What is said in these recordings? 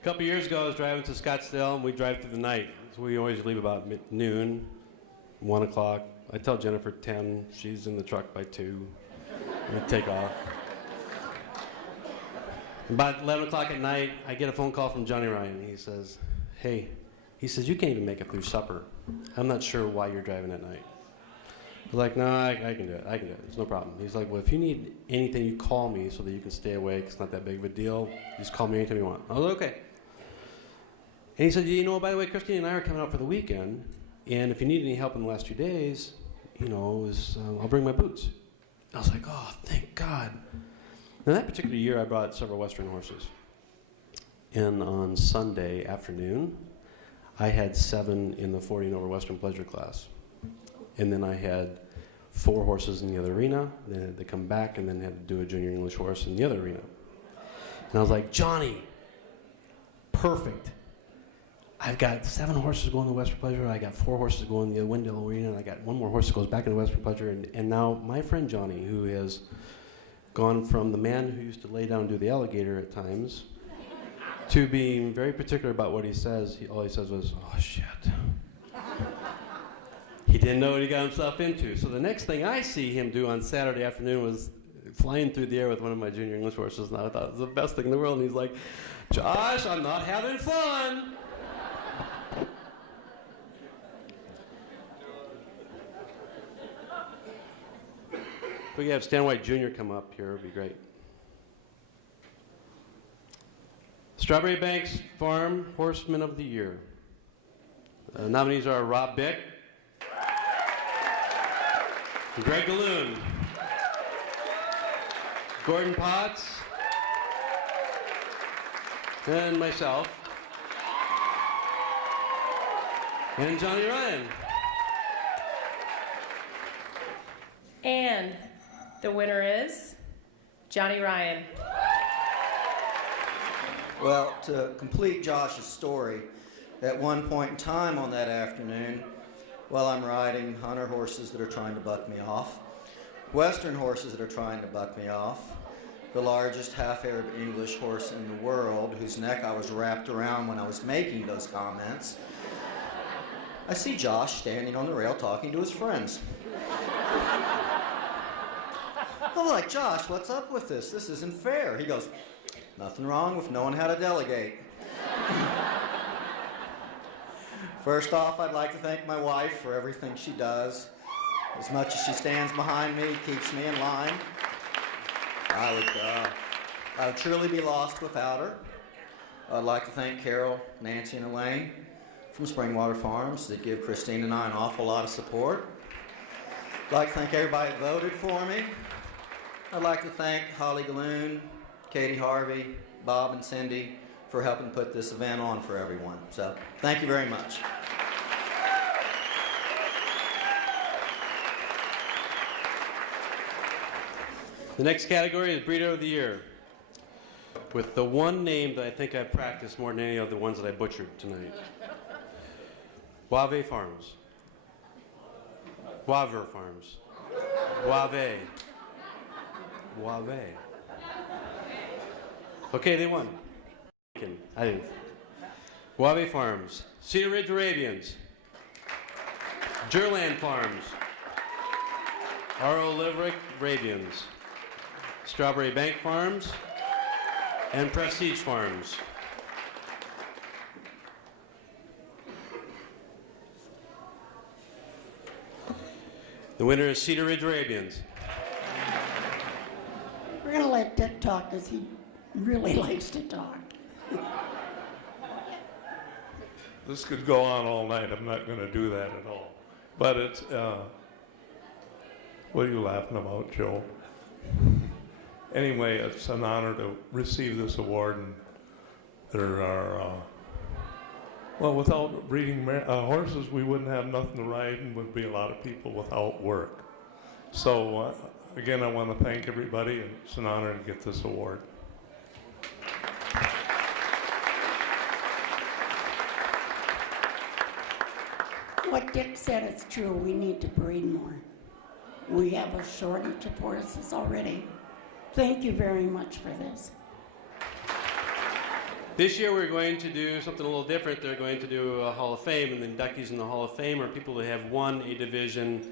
A couple years ago, I was driving to Scottsdale, and we drive through the night. So we always leave about noon, 1 o'clock. I tell Jennifer 10. She's in the truck by 2. We take off. About 11 o'clock at night, I get a phone call from Johnny Ryan. He says, hey, he says, you can't even make it through supper. I'm not sure why you're driving at night. I was like, no, I can do it. I can do it. There's no problem. He's like, well, if you need anything, you call me so that you can stay awake. It's not that big of a deal. Just call me anytime you want. I was like, okay. And he said, you know, by the way, Christine and I are coming out for the weekend, and if you need any help in the last 2 days, you know, I'll bring my boots. I was like, oh, thank God. Now, that particular year, I brought several Western horses. And on Sunday afternoon, I had 7 in the 40 and over Western Pleasure class. And then I had 4 horses in the other arena. Then I had to come back and then had to do a junior English horse in the other arena. And I was like, Johnny, perfect. I've got 7 horses going to Western Pleasure. I got 4 horses going in the Wendell Arena. And I got 1 more horse that goes back into Western Pleasure. And now my friend Johnny, who has gone from the man who used to lay down and do the alligator at times to being very particular about what he says, all he says was, oh, shit. He didn't know what he got himself into. So the next thing I see him do on Saturday afternoon was flying through the air with one of my junior English horses, and I thought it was the best thing in the world. And he's like, Josh, I'm not having fun. If we could have Stan White Jr. come up here, it would be great. Strawberry Banks Farm Horseman of the Year. Nominees are Rob Bick, Greg Galloon, Gordon Potts, and myself, and Johnny Ryan. And the winner is Johnny Ryan. Well, to complete Josh's story, at one point in time on that afternoon, while I'm riding hunter horses that are trying to buck me off, Western horses that are trying to buck me off, the largest half-Arab English horse in the world, whose neck I was wrapped around when I was making those comments, I see Josh standing on the rail talking to his friends. I'm like, Josh, what's up with this? This isn't fair. He goes, nothing wrong with knowing how to delegate. First off, I'd like to thank my wife for everything she does. As much as she stands behind me, keeps me in line. I would truly be lost without her. I'd like to thank Carol, Nancy, and Elaine from Springwater Farms that give Christine and I an awful lot of support. I'd like to thank everybody that voted for me. I'd like to thank Holly Galloon, Katie Harvey, Bob, and Cindy for helping put this event on for everyone. So, thank you very much. The next category is Breeder of the Year, with the one name that I think I've practiced more than any of the ones that I butchered tonight. Wave Farms. Waver Farms. Wave. Wave. Okay, they won. I didn't. Wabe Farms, Cedar Ridge Arabians, Jerland Farms, R.O. Liverick Arabians, Strawberry Bank Farms, and Prestige Farms. The winner is Cedar Ridge Arabians. We're going to let Dick talk because he really likes to talk. This could go on all night. I'm not going to do that at all. But it's, what are you laughing about, Joe? Anyway, it's an honor to receive this award. And there are, well, without breeding horses, we wouldn't have nothing to ride and would be a lot of people without work. So, again, I want to thank everybody, and it's an honor to get this award. What Dick said is true. We need to breed more. We have a shortage of horses already. Thank you very much for this. This year we're going to do something a little different. They're going to do a Hall of Fame, and the inductees in the Hall of Fame are people that have won a division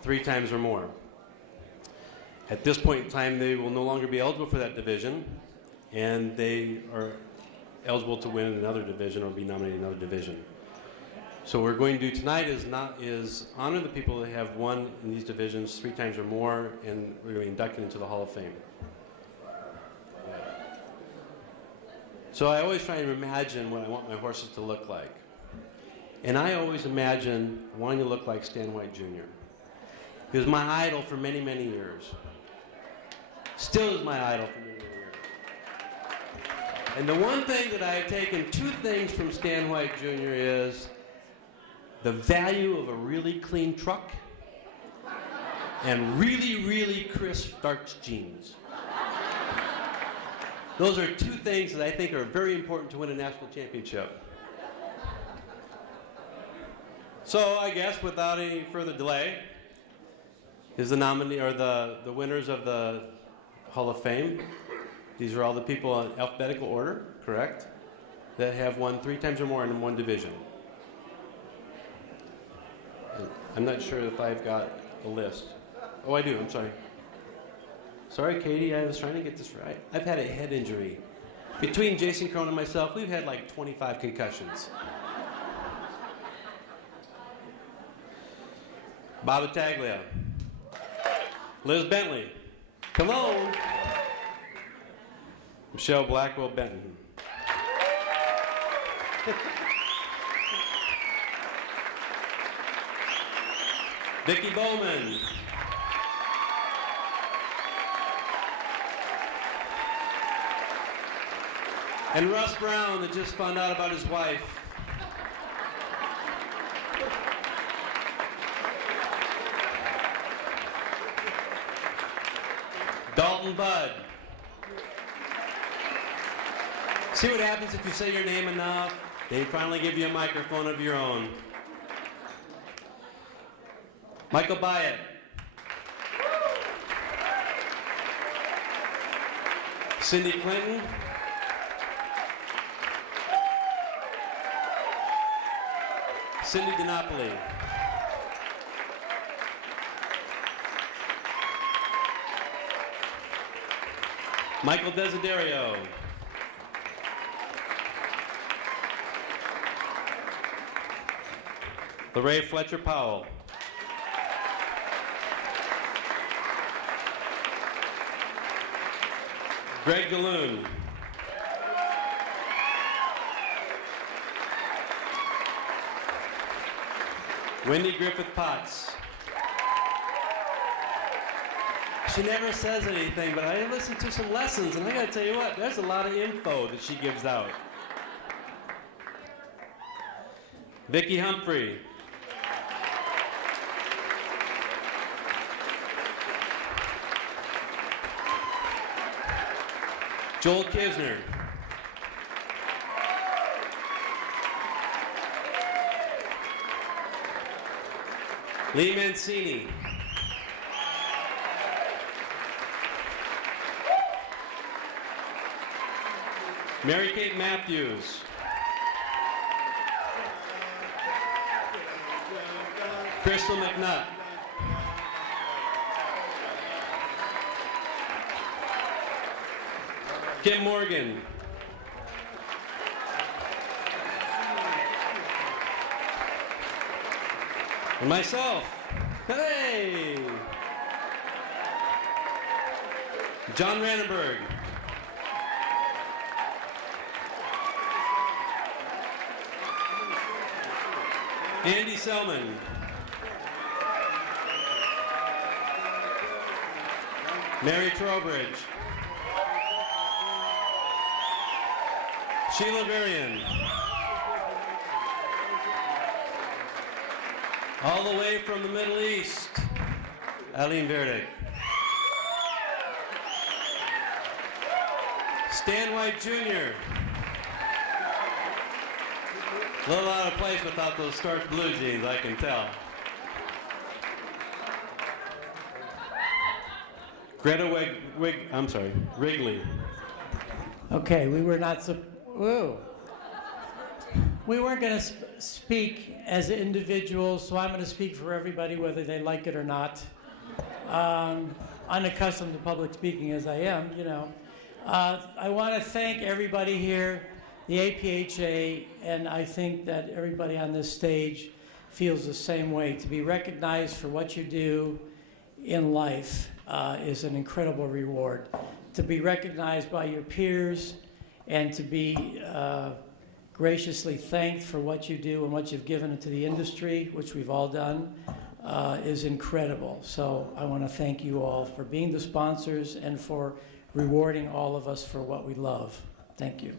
3 times or more. At this point in time, they will no longer be eligible for that division, and they are eligible to win another division or be nominated in another division. So what we're going to do tonight is honor the people that have won in these divisions 3 times or more, and we're going to induct them into the Hall of Fame. So I always try and imagine what I want my horses to look like. And I always imagine wanting to look like Stan White Jr. He was my idol for many, many years. Still is my idol for many, many years. And the one thing that I have taken 2 things from Stan White Jr. is the value of a really clean truck and really, really crisp starched jeans. Those are 2 things that I think are very important to win a national championship. So I guess without any further delay, is the nominee or the winners of the Hall of Fame. These are all the people in alphabetical order, correct? That have won 3 times or more in one division. And I'm not sure if I've got a list. Oh, I do. I'm sorry. Sorry, Katie, I was trying to get this right. I've had a head injury. Between Jason Crone and myself, we've had like 25 concussions. Bob Battaglia. Liz Bentley. Come on. Michelle Blackwell Benton. Vicki Bowman. And Russ Brown that just found out about his wife. Dalton Budd. See what happens if you say your name enough? They finally give you a microphone of your own. Michael Byatt. Cindy Clinton. Cindy DiNapoli. Michael Desiderio. LaRae Fletcher Powell. Greg Galloon. Wendy Griffith Potts. She never says anything, but I listened to some lessons, and I gotta tell you what, there's a lot of info that she gives out. Vicki Humphrey. Joel Kisner. Lee Mancini. Mary Kate Matthews. Crystal McNutt. Kim Morgan. And myself. Hey! John Rannenberg. Andy Selman. Mary Trowbridge. Sheila Varian. All the way from the Middle East, Eileen Verdick. Stan White Jr. A little out of place without those starched blue jeans, I can tell. Greta Wrigley. Okay, Woo. We weren't going to speak as individuals, so I'm going to speak for everybody, whether they like it or not. Unaccustomed to public speaking as I am, you know. I want to thank everybody here, the APHA, and I think that everybody on this stage feels the same way. To be recognized for what you do in life is an incredible reward. To be recognized by your peers and to be graciously thanked for what you do and what you've given to the industry, which we've all done, is incredible. So I want to thank you all for being the sponsors and for rewarding all of us for what we love. Thank you.